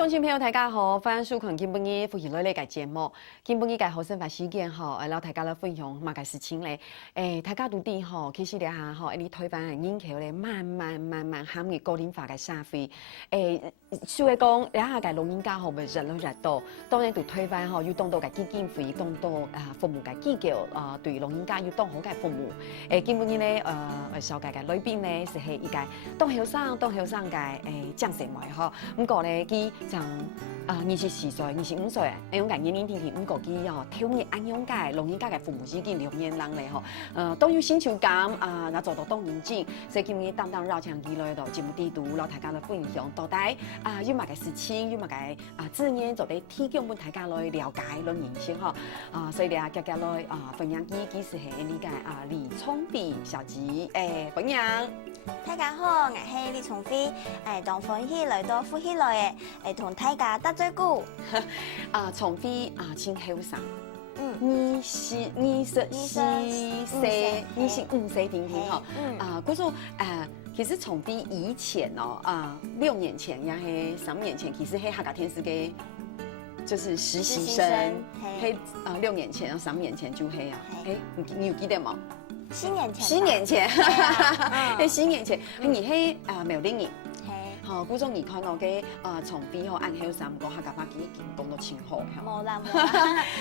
乡亲朋友，大家好，欢迎收看今晡日福喜来个节目。今晡日个好生活事件吼，老大家来分享嘛个事情咧。大家都知吼，其实咧下吼，你台湾嘅人口咧慢慢含嘅高龄化嘅社会。所以讲咧下个老人家吼，咪越来越多。当然，对台湾吼，要当到嘅基金会，当到服务嘅機構對老人家要當好嘅服務。今晡日咧上屆嘅來賓咧是係一個當後生嘅將士妹吼。咁個咧佢像24歲、25歲，用個年齡天唔過佢挑日按樣嘅老人家嘅服務已經6年人咧吼。都有成就感那做到當認真，所以今日當繞場機來到節目地圖，老大家來分享到底有乜嘅事情，有乜嘅資源做啲提供俾大家來了解、來認識吼。所以咧家家來分享幾時係呢個李聰菲小姐分享。大家好，我係李聰菲，當歡喜來到福喜來嘅，同大家打嘴鼓。聰菲真後生。24歲點點吼。嗰種其實從比以前6年前也係3年前，其實喺客家電視嘅就是實習生，喺6年前、3年前就係你有記得冇？7年前。7年前，喺7年前，你喺苗栗人。好，嗰種你看到嘅從比吼按後生個客家話已經講到真好。冇啦。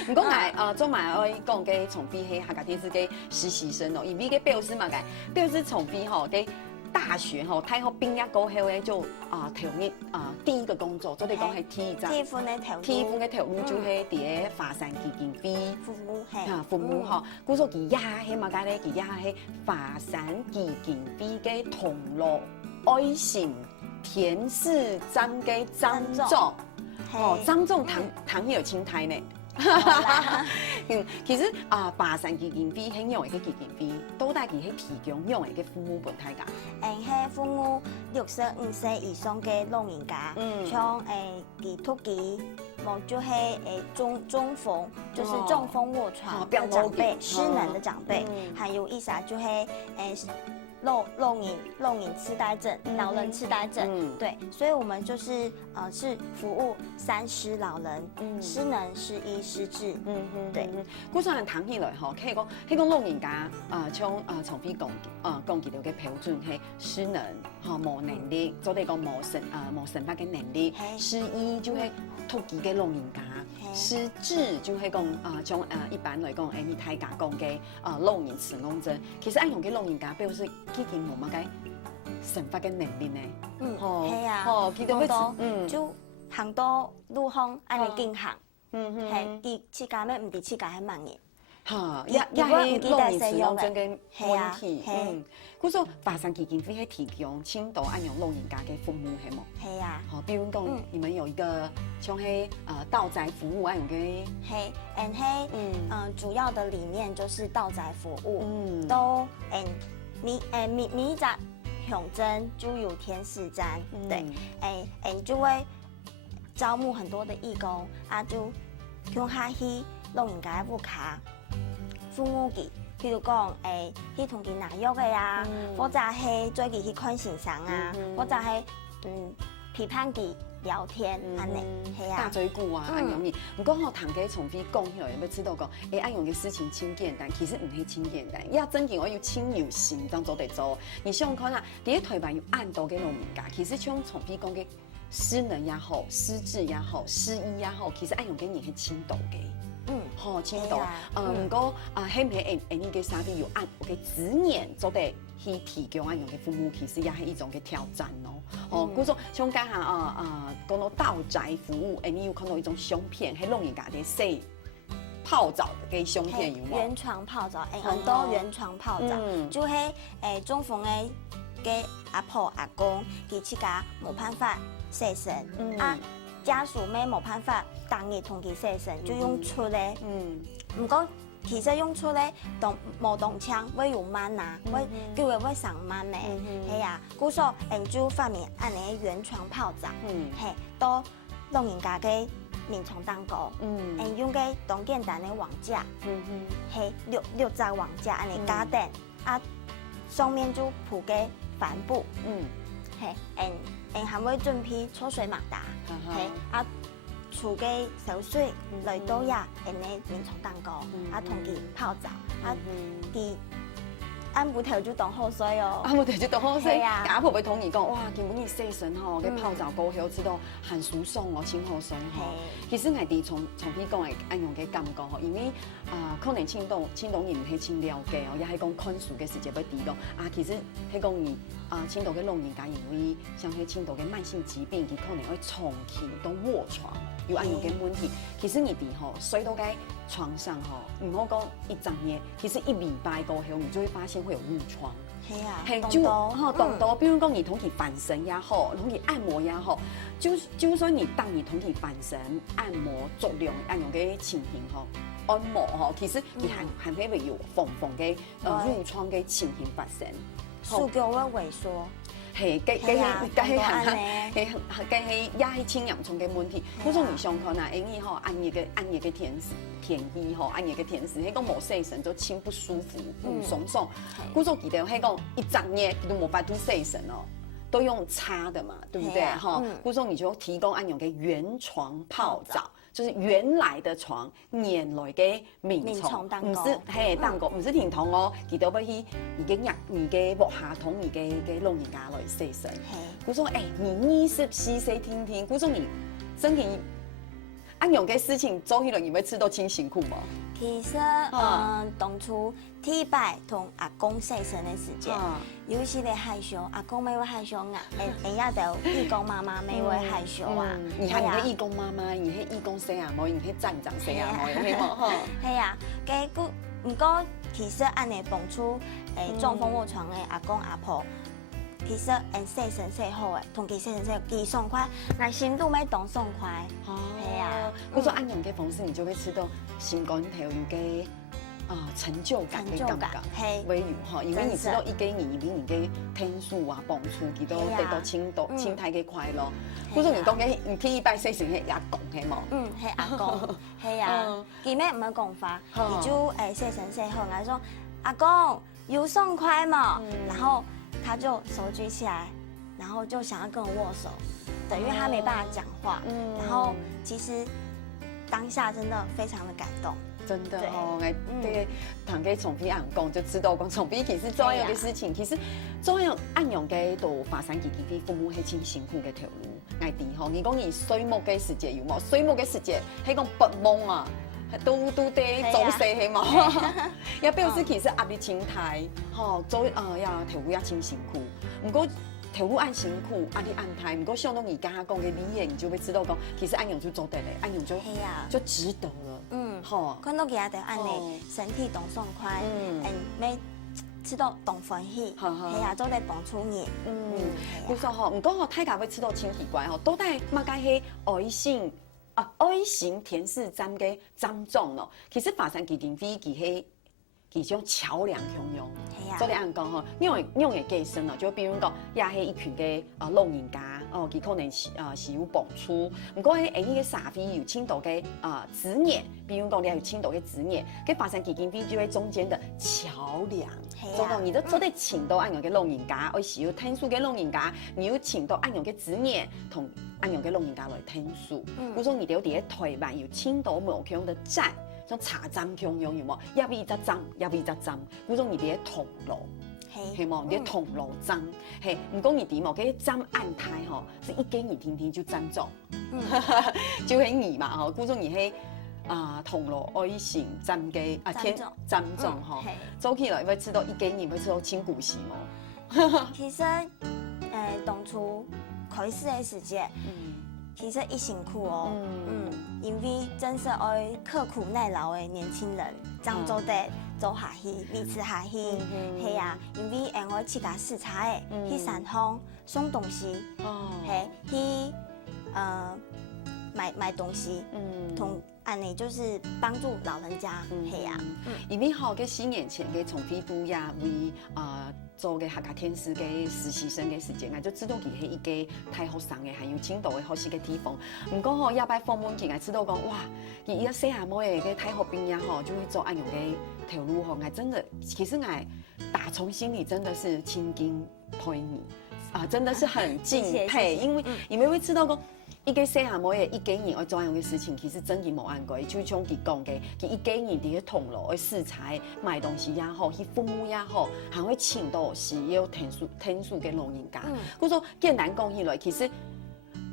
唔講係做埋我講嘅從比喺客家電視嘅實習生咯，因為嘅表示嘛嘅，表示從比吼嘅大學吼，大學畢業過後咧就投入第一個工作，做你講係體分嘅投入就係啲華山基金會服務吼，嗰種佢也係嘛嘅咧，佢也係華山基金會嘅同樂愛心田氏站嘅張總，張總談有青苔呢。其實華山基金會係用一個基金會，到底佢係提供用一個服務俾大家。係服務65歲以上嘅老人家，像佢突擊，就係中風，就是中風臥床的長輩，失能的長輩，還有一啥就係老人痴呆症，老人痴呆症，對，所以我們就是是服務3失老人，失能、失憶、失智，對。嗰陣談起來吼，佢講老人家像從飛講佢哋嘅標準係失能冇能力，做哋講冇生活嘅能力，失憶就係突擊嘅老人家，失智就係講像一般來講你大家講嘅老人痴呆症，其實按用嘅老人家表示。已經冇乜嘅生活嘅能力呢。係啊，佢哋好多，就行到路行，按你經行，係啲設計咩？唔啲設計係慢嘅。嚇，一係老年痴呆症嘅問題。嗰種華山基金會係提供青島按用老人家嘅服務係冇？係啊。好，比如講，你們有一個像係到宅服務按用嘅。係，主要的理念就是到宅服務，都每一隻鄉鎮就有天使站，對，就會招募很多的義工，就向下去老人家屋企服務佢，譬如講去同佢拿藥嘅呀，或者係載佢去看先生啊，或者係陪伴佢聊天，安尼係啊。打嘴鼓按用嘅，唔過我談嘅從飛講起來，有冇知道講按用嘅事情真簡單，其實唔係真簡單，要真正我要親有心當做嚟做。你想看啊，第一台灣要按到嘅老人家，其實像從飛講嘅失能也好、失智也好、失憶也好，其實按用嘅人係親到嘅。青島，唔過係唔係呢個沙地要按嘅資源做得去提供按用嘅服務，其實也係一種嘅挑戰咯。嗰種像家下講到到宅服務，你有看到一種相片，係老人家嘅洗泡澡嘅相片有冇？原床泡澡，很多原床泡澡，就係中風嘅阿婆阿公，佢自家冇辦法洗身，家屬咩冇辦法當日同佢洗身，就用出咧。唔過其實用出咧，冇動槍會有慢啊，會叫佢會上慢嘅。係啊，故所就發明按你原床泡澡，係到老人家嘅面床當高，用嘅當簡單嘅網架，係六隻網架按你加頂，上面就鋪嘅帆布。嘿，还會準備搓水馬達，嘿，啊，厝嘅小水來到呀，呢棉床蛋糕，啊，同佢泡澡，啊，啲。按不條就當好水哦，按不條就當好水。啊，阿婆會同你講，哇，根本你洗身吼，嘅泡澡過後，知道很舒爽哦，清好水吼。其實我哋從พี่講嘅按用嘅感覺吼，因為可能青島人唔係真了解哦，也係講看書嘅時節要提到其實係講你青島嘅老人家因為像係青島嘅慢性疾病，佢可能會長期都臥床，有按用嘅問題。其實你哋吼睡到喺床上吼，唔好講一整夜，其實一禮拜過後，你就會發現會有褥瘡。係啊，動多，比如講你同佢翻身也好，同佢按摩也好，就算你當你同佢翻身按摩足量按用嘅情形吼，按摩吼，其實佢還會有縫嘅褥瘡嘅情形發生，手腳會萎縮。係，係也係清陽蟲嘅問題。嗰種唔上看因為吼暗夜嘅天氣吼，暗夜嘅天時，迄個冇洗身就清不舒服，唔爽爽。嗰種記得迄個一整夜都冇法度洗身哦，都用擦的嘛，對不對？哈，嗰種你就提供按用嘅原床泡澡。就是原來的床粘來嘅棉床，唔是蛋糕，唔是甜筒哦。記得要去而嘅木下桶而嘅老人家來洗身。佢說你24歲聽聽，佢說你真係按用嘅事情做起來，你會吃到真辛苦嗎？其實當初第一擺同阿公洗身嘅時間，有時咧害羞，阿公咪會害羞啊，人家就義工媽媽咪會害羞啊。而係唔係義工媽媽，而係義工洗阿妹，而係站站洗阿妹，係冇？係啊，嘅唔過其實按你蹦出中風臥床嘅阿公阿婆。其實洗身洗好誒，同佢洗身洗幾爽快，我心都咪當爽快。係啊，佢說按用嘅方式，你就會吃到心肝頭有嘅成就感嘅感覺。例如哈，因為你知道一幾年嘅天數幫助佢都得到清態嘅快樂。佢說你講嘅唔可以拜洗身係阿公係冇？係阿公，係啊。佢咩唔係講法，佢就洗身洗好，我說阿公有爽快嘛，然後。他就手舉起來，然後就想要跟我握手，對，因為他沒辦法講話。然後其實當下真的非常的感動，真的哦，對，同佢從邊按講就知道講從邊其實做樣嘅事情，其實做樣按樣嘅都發生幾啲父母係真辛苦嘅條路，嗌啲嗬，你講而睡夢嘅時節有冇？睡夢嘅時節係講白夢啊。都得做死係嘛？也表示其實壓力真大，吼做呀條路也真辛苦。唔過條路按辛苦，壓力按大，唔過相當而家講嘅理念，你就會知道講，其實按樣就做得嚟，按樣就值得了。吼，看到其他就按你身體動爽快，咩吃到動歡喜，係啊，做得幫助你。冇錯吼，唔過吼大家會吃到真奇怪吼，到底乜解係愛心？愛心田氏針嘅針種咯，其實發生基金會其種橋梁響用，做你按講吼，因為嘅計算咯，就比如講，也係一群嘅老人家佢可能是有幫助，唔過喺呢個社會有青島嘅子業，比如講你有青島嘅子業，佢發生基金會就係中間的橋梁，做到你都做得請到按樣嘅老人家，我是要聽書嘅老人家，你要請到按樣嘅子業同。按用嘅老人家來聽書，嗰種你哋有啲喺台灣有青島無強的站，像茶站強用有冇？一邊一站，嗰種你哋喺銅鑼，係冇？你喺銅鑼站，係唔講你點冇？嗰啲站按台吼，是一幾年天天就站做，就係你嘛吼，嗰種你喺銅鑼愛心站嘅天站種吼，做起來會知道一幾年會知道清古時冇？其實當初。開始嘅時節，其實一辛苦哦，因為真是愛刻苦耐勞嘅年輕人，這樣做得做下去，維持下去，係啊，因為我去家視察誒，去山上送東西，係去買東西，同安尼就是幫助老人家，係啊，因為好嘅4年前嘅從飛都呀為做嘅客家天師嘅實習生嘅時間，我就知道佢係一個太學生嘅，還有青島嘅好些嘅地方。唔過吼，一擺訪問佢，我知道講哇，佢一細下妹嘅太學畢業吼，就會做按樣嘅條路吼，我真的其實我打從心裡真的是親近佩你。真的是很敬佩，谢谢因为会知道讲。一个细汉妹的一家人要做样嘅事情，其實真係無按過。就像佢講嘅，佢一家人伫咧同路嘅食材、買東西也好，佢父母也好，還會請到是要天數嘅老人家。佢說簡單講起來，其實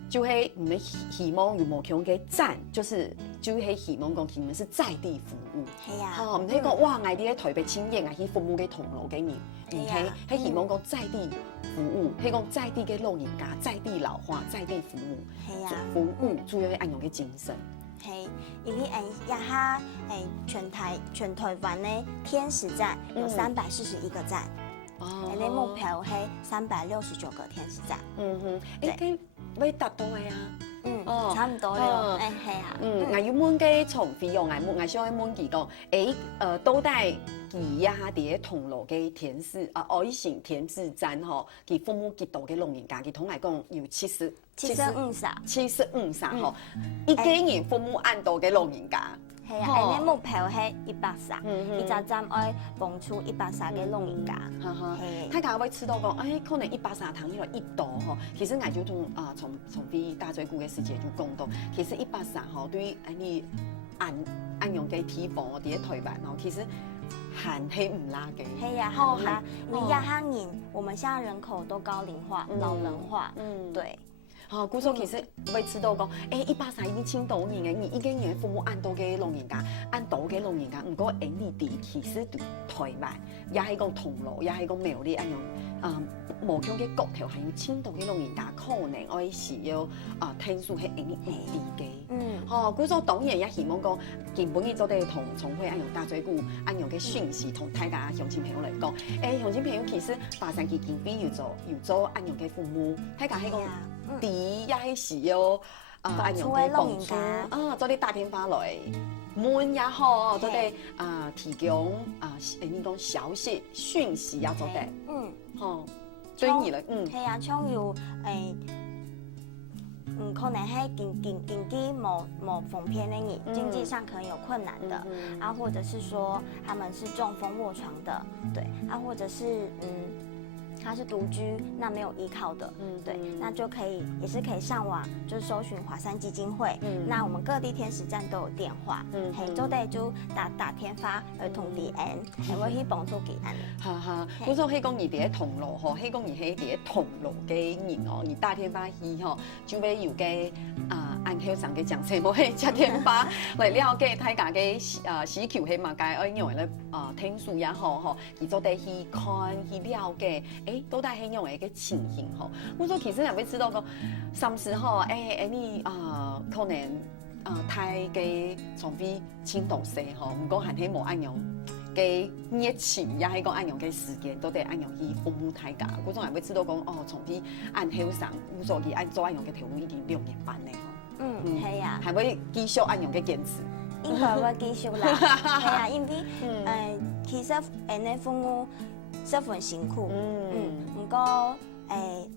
就係唔係希望有無強嘅讚，就係希望講佢們是在地服務。係啊，唔係講哇，我哋喺台北青年啊，去服務嘅同路嘅人，唔係希望講在地服務，係講在地嘅老人家，在地老化，在地服務。係啊，服務主要係按樣嘅精神。係，因為一下全台灣咧天使站有341個站，你目標係369個天使站。佢未達到嘅啊。差唔多了。係啊。我要問嘅從費用，我想問佢講，到底佢呀喺啲銅鑼嘅天使愛心天使站嗬，佢父母幾多嘅老人家，佢統嚟講有75歲嗬，一家人父母按多嘅老人家。係啊，你目標係130，一隻站愛幫出130嘅老人家。大家會知道講，可能130堂呢個一度嗬，其實我就從啲大嘴鼓嘅時節就講到，其實130嗬對於你按樣嘅地方啲台灣嗬，其實還係唔拉嘅。係啊，係啦，因為亞漢人，我們現在人口都高齡化、老人化，對。古時候其實會知道講，130已經千多年嘅，你一個人父母按多嘅老人家，按多嘅老人家，唔過你哋其實對台灣，也係講銅鑼，也係講苗栗按樣，無強嘅國條，係要千多嘅老人家，可能我是要聽數係你唔啲嘅。古時候當然也希望講，根本佢做啲同從會按樣大嘴鼓，按樣嘅訊息同大家鄉親朋友嚟講，鄉親朋友其實發生佢經費要做按樣嘅父母，大家係講。啲也是要按樣嘅幫助做啲打電話來問也好，做啲提供你講消息訊息也做得，對你嚟，係啊，像有可能係經濟冇方便的人，經濟上可能有困難的，或者是說他們是中風臥床的，對，或者是他是獨居，那沒有依靠的，對，那就可以，也是可以上網，就搜尋華山基金會，那我們各地天使站都有電話，做得就打電話去通知人，係會去幫助佢人。嗰種係講而哋喺銅鑼嗬，係講而係啲銅鑼嘅人哦，而打電話去嗬，就會有嘅按後上嘅講者冇去接電話嚟了解大家嘅需求係嘛嘅，愛用嚟聽書也好嗬，而做得去看去了解。到底係樣嘅情形嗬？我說其實人會知道個，甚至嗬你可能太嘅從非青島社嗬，唔過係冇按樣嘅熱情，也係講按樣嘅時間，都得按樣去服務大家。嗰種人會知道講從非按後上，無所謂按做按樣嘅條目已經2年半咧嗬。係啊，係會繼續按樣嘅堅持。應該會繼續啦，係啊，因為其實你父母十分辛苦，不過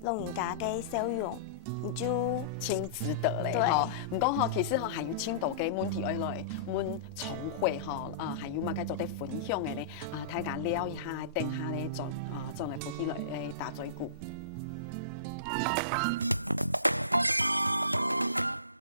老人家嘅笑容，你就真值得咧嗬。唔講其實係要青島嘅問題來問重會係要乜嘅做啲分享嘅咧，大家聊一下，等下咧再嚟復起來打嘴鼓。